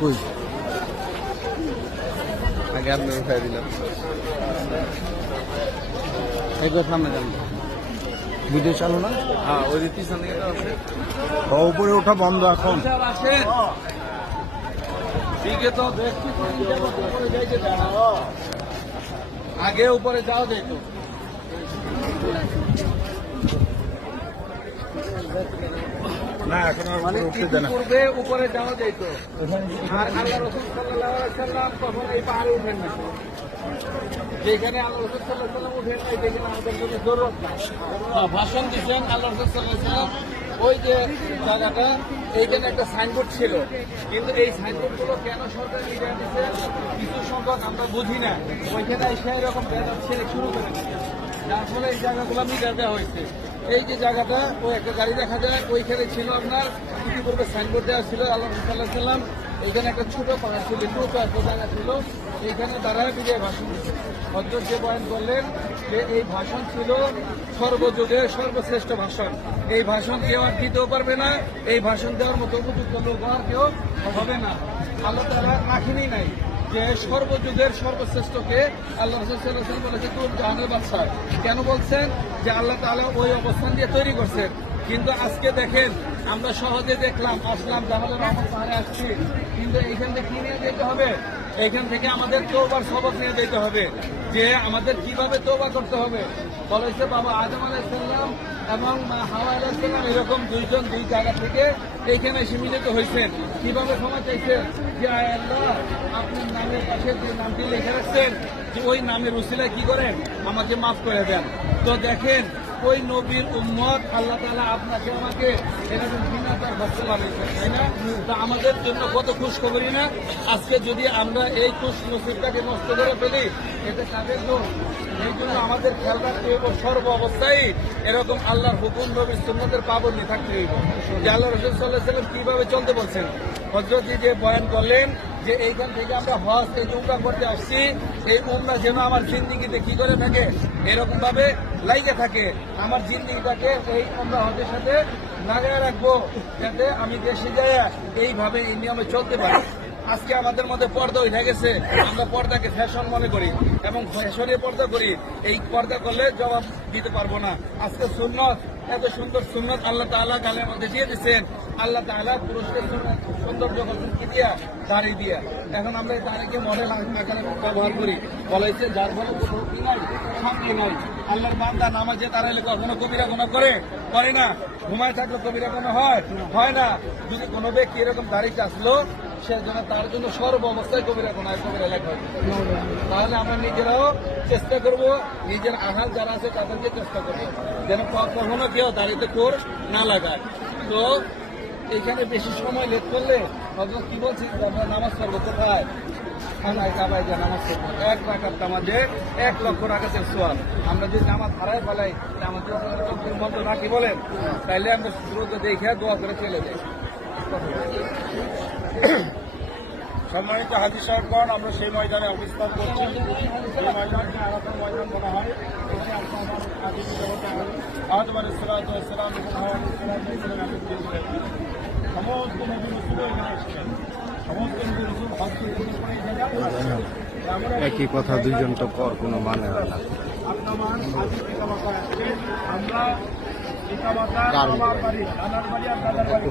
কই আগে আপনি উঠাই দিলাম একবার সামনে যান ভিডিও চালু না। হ্যাঁ ওই পিছন দিকে তো আছে উপরে ওঠা বন্ধ এখন। আগে উপরে যাও দেখো না এখন মানে পূর্বে উপরে যাওয়া যাইত আর আল্লাহ রাসূল সাল্লাল্লাহু আলাইহি সাল্লাম তখন এই পাহাড়ে উঠেন না যেখানে আল্লাহ রাসূল সাল্লাল্লাহু আলাইহি সাল্লাম উঠেন নাই সেখানে আমাদের জন্য জরুরত নাই। ভাষণ দিচ্ছেন আল্লাহ রাসূল সাল্লাল্লাহু আলাইহি সাল্লাম ওই যে জায়গাটা এইখানে একটা সাইনবোর্ড ছিল কিন্তু এই সাইনবোর্ড গুলো কেন সরকার নিয়ে দিচ্ছে কিছু সংখ্যক আমরা বুঝি না ওইখানে সেই রকম ছেলে শুরু করে যার ফলে এই জায়গাগুলো মিটা দেওয়া হয়েছে। এই যে জায়গাটা ওই একটা গাড়ি দেখা যায় ওইখানে ছিল আপনার ইতিপূর্বে সাইনবোর্ড দেওয়া ছিল আল্লাহ সাল্লাহ সাল্লাম এইখানে একটা ছোট পাহাড় ছিল ছোট একটা জায়গা ছিল এইখানে দাঁড়ায় বিজয় ভাষণ দিচ্ছে হযরত যে বয়ান করলেন যে এই ভাষণ ছিল সর্বযুগের সর্বশ্রেষ্ঠ ভাষণ। এই ভাষণ কেউ আর দিতেও পারবে না, এই ভাষণ দেওয়ার মতো উপযুক্ত লোক আর কেউ হবে না। আল্লাহ তাআলা রাখেনি নাই যে সর্বযুগের সর্বশ্রেষ্ঠকে আল্লাহ রাসূল সাল্লাল্লাহু আলাইহি ওয়াসাল্লাম বলেছে তুর জাহানের বাদশা। কেন বলছেন যে আল্লাহ তাআলা ওই অবস্থান দিয়ে তৈরি করছেন। কিন্তু আজকে দেখেন আমরা সহজে দেখলাম আসলাম জামালের রহমান পাহাড়ে আসছি কিন্তু এইখান থেকে কি নিয়ে যেতে হবে এইখান থেকে আমাদের তওবার সবক নিয়ে যেতে হবে যে আমাদের কিভাবে তওবা করতে হবে। বলেছে বাবা আদম আলাইহিস সালাম এবং মা হাওয়া আলাইহিস সালাম এরকম দুইজন দুই জায়গা থেকে এইখানে এসে মিলিত হয়েছেন কিভাবে ক্ষমা চাইছেন যে আয় আল্লাহ আপনার নামের পাশে যে নামটি লিখে রাখছেন যে ওই নামের উসিলায় কি করেন আমাকে মাফ করে দেন। তো দেখেন ওই নবীর উম্মত আল্লাহ তাআলা আপনাকে আমাকে এরকম বিনা তার ভক্ত বানিয়েছেন তাই না। তা আমাদের জন্য কত খুশখবরি না আজকে যদি আমরা এই খুশ নসিবটাকে নষ্ট করে ফেলি এতে কাদের দোষ। এই জন্য আমাদের খেয়াল রাখতে হইব সর্ব অবস্থায় এরকম আল্লাহর হুকুম নবীর সুন্নতের পাবন্দি থাকতে হইব যে আল্লাহ রাসূল সাল্লাল্লাহু আলাইহি ওয়াসাল্লাম কিভাবে চলতে বলছেন। হযরত যে বয়ান করলেন যে এইখান থেকে আমরা হজ এই উমরা করতে আসছি এই উমরা যেন আমার জিন্দিগিতে কি করে থাকে এরকম ভাবে লাইগে থাকে আমার জিন্দিগিটাকে এই উমরা হজের সাথে লাগায় রাখবো যাতে আমি দেশে যাই এইভাবে এই নিয়মে চলতে পারি। আজকে আমাদের মধ্যে পর্দা উঠে গেছে আমরা পর্দাকে ফ্যাশন মনে করি এবং ফ্যাশনে পর্দা করি এই পর্দা করলে জবাব দিতে পারবো না। আজকে সুন্নত এত সুন্দর সুন্নত আল্লাহ তাআলা গালের মধ্যে দিয়ে দিচ্ছেন আল্লাহ তাআলা পুরুষদের সৌন্দর্য করছেন কি দিয়া দাড়ি দিয়া। এখন আমরা এই দাড়িকে মডেল আকারে ব্যবহার করি বলেছে যার ফলে কোনো কি নাই শান্তি নাই। আল্লাহর বান্দা নামাজে দাঁড়াইলে কখনো কবিরা গুনাহ করে না ঘুমায় থাকলে কবিরা গুনাহ হয় না। যদি কোনো ব্যক্তি এরকম দাড়ি চাষলো সেজন্য তার জন্য সর্ব অবস্থায় কবিরা গুনাহ কবিরা লেখা হবে। তাহলে আমরা নিজেরাও চেষ্টা করব নিজের আহাল যারা আছে তাদেরকে চেষ্টা করবো যেন কখনো কেউ দাড়িতে কোর না লাগায়। তো এখানে বেশি সময় লেট করলে হযরত কি বলছি আমরা নামাজ পড়বো কোথায় খানায় কাবায় যা নামাজ পড়বো 1 রাকাত নামাজে 1 লক্ষ রাকাতের সওয়াব। আমরা যদি নামাজ হারায় ফেলাই আমাদের চোখের মধ্যে রাখি বলেন তাইলে আমরা দ্রুত দেখে দোয়া করে চলে যাই। সম্মানিত হাজী সাহেবগণ আমরা সেই ময়দানে অবস্থান করছি সেই ময়দানকে আলাদা ময়দান বলা হয়। আদম আলাইহিস সালাম এবং হাওয়া আলাইহিস সালাম সমস্ত নবী রাসূল এখানে এসেছেন সমস্ত নবী রাসূল হজ করে একই কথা দুইজন তো পর কোনো মানে হয় না। আমরা পিতা মাতা আমার বাড়ি নানার বাড়ি আর দাদার বাড়ি